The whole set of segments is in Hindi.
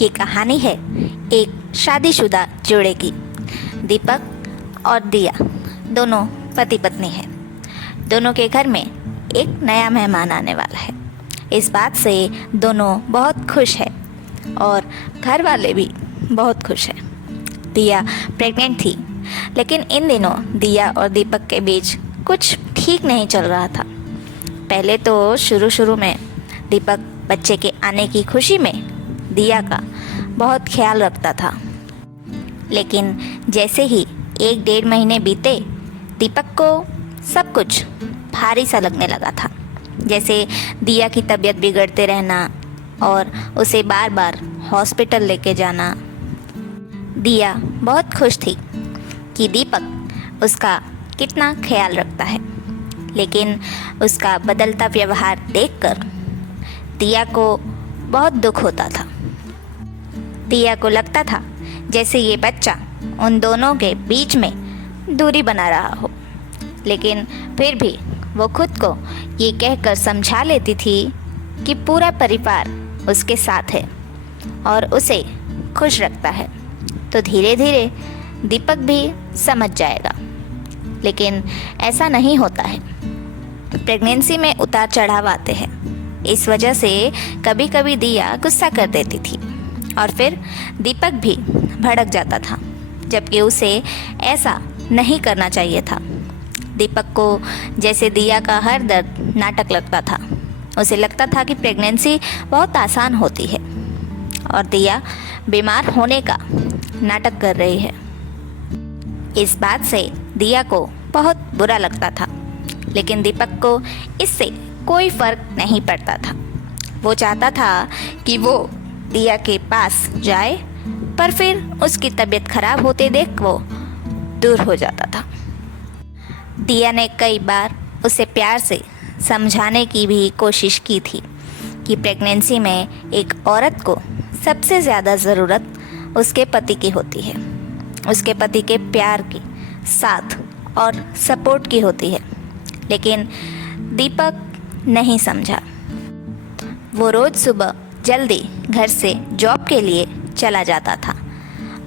ये कहानी है एक शादीशुदा जोड़े की। दीपक और दिया दोनों पति पत्नी हैं। दोनों के घर में एक नया मेहमान आने वाला है। इस बात से दोनों बहुत खुश हैं और घर वाले भी बहुत खुश हैं। दिया प्रेग्नेंट थी, लेकिन इन दिनों दिया और दीपक के बीच कुछ ठीक नहीं चल रहा था। पहले तो शुरू में दीपक बच्चे के आने की खुशी में दिया का बहुत ख्याल रखता था, लेकिन जैसे ही 1-1.5 महीने बीते, दीपक को सब कुछ भारी सा लगने लगा था। जैसे दिया की तबीयत बिगड़ते रहना और उसे बार बार हॉस्पिटल लेके जाना। दिया बहुत खुश थी कि दीपक उसका कितना ख्याल रखता है, लेकिन उसका बदलता व्यवहार देखकर दिया को बहुत दुख होता था। दिया को लगता था जैसे ये बच्चा उन दोनों के बीच में दूरी बना रहा हो, लेकिन फिर भी वो खुद को ये कहकर समझा लेती थी कि पूरा परिवार उसके साथ है और उसे खुश रखता है। तो धीरे धीरे दीपक भी समझ जाएगा, लेकिन ऐसा नहीं होता है। प्रेगनेंसी में उतार चढ़ाव आते हैं। इस वजह से कभी कभी दिया गुस्सा कर देती थी और फिर दीपक भी भड़क जाता था, जबकि उसे ऐसा नहीं करना चाहिए था। दीपक को जैसे दिया का हर दर्द नाटक लगता था। उसे लगता था कि प्रेगनेंसी बहुत आसान होती है और दिया बीमार होने का नाटक कर रही है। इस बात से दिया को बहुत बुरा लगता था, लेकिन दीपक को इससे कोई फर्क नहीं पड़ता था। वो चाहता था कि वो दिया के पास जाए, पर फिर उसकी तबीयत खराब होते देख वो दूर हो जाता था। दिया ने कई बार उसे प्यार से समझाने की भी कोशिश की थी कि प्रेगनेंसी में एक औरत को सबसे ज़्यादा ज़रूरत उसके पति की होती है, उसके पति के प्यार की, साथ और सपोर्ट की होती है। लेकिन दीपक नहीं समझा। वो रोज़ सुबह जल्दी घर से जॉब के लिए चला जाता था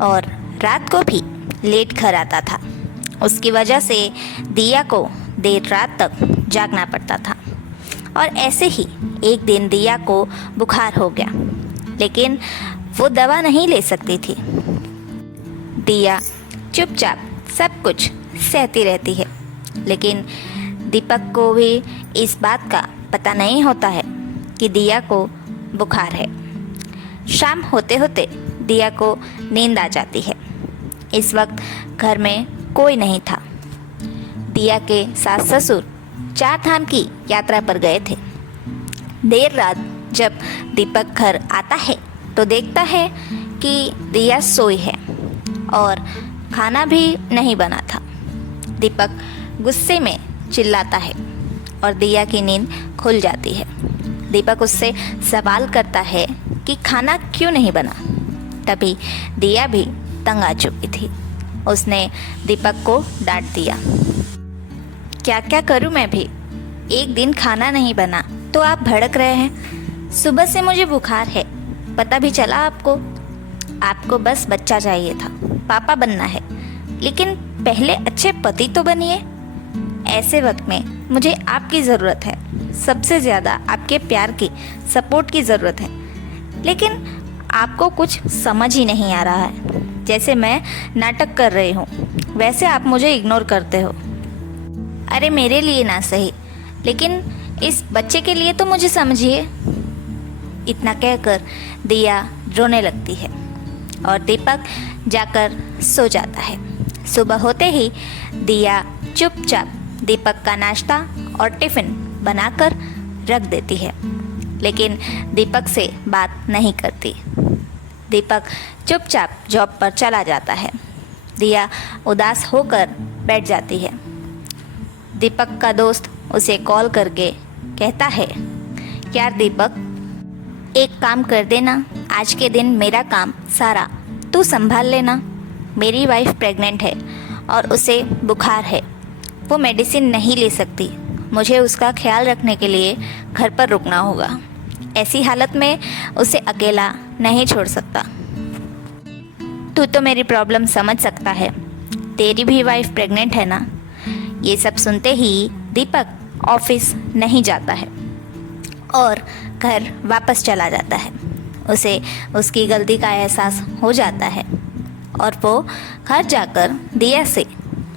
और रात को भी लेट घर आता था। उसकी वजह से दिया को देर रात तक जागना पड़ता था और ऐसे ही एक दिन दिया को बुखार हो गया, लेकिन वो दवा नहीं ले सकती थी। दिया चुपचाप सब कुछ सहती रहती है, लेकिन दीपक को भी इस बात का पता नहीं होता है कि दिया को बुखार है। शाम होते होते दिया को नींद आ जाती है। इस वक्त घर में कोई नहीं था। दिया के सास ससुर 4 धाम की यात्रा पर गए थे। देर रात जब दीपक घर आता है तो देखता है कि दिया सोई है और खाना भी नहीं बना था। दीपक गुस्से में चिल्लाता है और दिया की नींद खुल जाती है। दीपक उससे सवाल करता है कि खाना क्यों नहीं बना। तभी दिया भी तंग आ चुकी थी। उसने दीपक को डांट दिया, क्या क्या करूं मैं भी, एक दिन खाना नहीं बना तो आप भड़क रहे हैं। सुबह से मुझे बुखार है, पता भी चला आपको। आपको बस बच्चा चाहिए था, पापा बनना है, लेकिन पहले अच्छे पति तो बनिए। ऐसे वक्त में मुझे आपकी ज़रूरत है, सबसे ज़्यादा आपके प्यार की, सपोर्ट की ज़रूरत है, लेकिन आपको कुछ समझ ही नहीं आ रहा है। जैसे मैं नाटक कर रही हूँ वैसे आप मुझे इग्नोर करते हो। अरे मेरे लिए ना सही, लेकिन इस बच्चे के लिए तो मुझे समझिए। इतना कहकर दिया रोने लगती है और दीपक जाकर सो जाता है। सुबह होते ही दिया चुपचाप दीपक का नाश्ता और टिफ़िन बनाकर रख देती है, लेकिन दीपक से बात नहीं करती। दीपक चुपचाप जॉब पर चला जाता है। दिया उदास होकर बैठ जाती है। दीपक का दोस्त उसे कॉल करके कहता है, यार दीपक, एक काम कर देना, आज के दिन मेरा काम सारा तू संभाल लेना। मेरी वाइफ प्रेग्नेंट है और उसे बुखार है, वो मेडिसिन नहीं ले सकती। मुझे उसका ख्याल रखने के लिए घर पर रुकना होगा। ऐसी हालत में उसे अकेला नहीं छोड़ सकता। तू तो मेरी प्रॉब्लम समझ सकता है, तेरी भी वाइफ प्रेग्नेंट है ना। ये सब सुनते ही दीपक ऑफिस नहीं जाता है और घर वापस चला जाता है। उसे उसकी गलती का एहसास हो जाता है और वो घर जाकर दिया से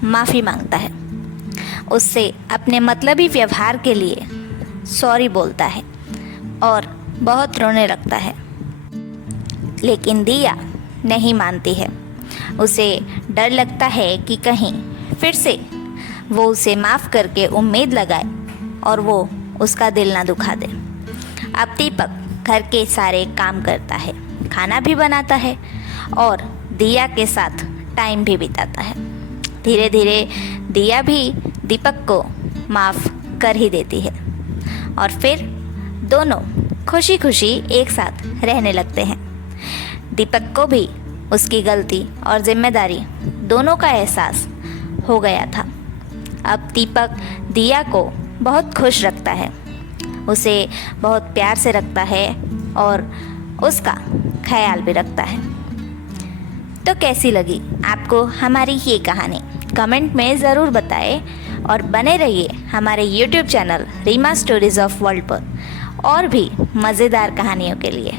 माफ़ी मांगता है। उससे अपने मतलबी व्यवहार के लिए सॉरी बोलता है और बहुत रोने लगता है, लेकिन दिया नहीं मानती है। उसे डर लगता है कि कहीं फिर से वो उसे माफ़ करके उम्मीद लगाए और वो उसका दिल ना दुखा दे। अब दीपक घर के सारे काम करता है, खाना भी बनाता है और दिया के साथ टाइम भी बिताता है। धीरे धीरे दिया भी दीपक को माफ़ कर ही देती है और फिर दोनों खुशी खुशी एक साथ रहने लगते हैं। दीपक को भी उसकी गलती और जिम्मेदारी दोनों का एहसास हो गया था। अब दीपक दिया को बहुत खुश रखता है, उसे बहुत प्यार से रखता है और उसका ख्याल भी रखता है। तो कैसी लगी आपको हमारी ये कहानी? कमेंट में ज़रूर बताएं और बने रहिए हमारे YouTube channel Reema stories of world पर और भी मज़ेदार कहानियों के लिए।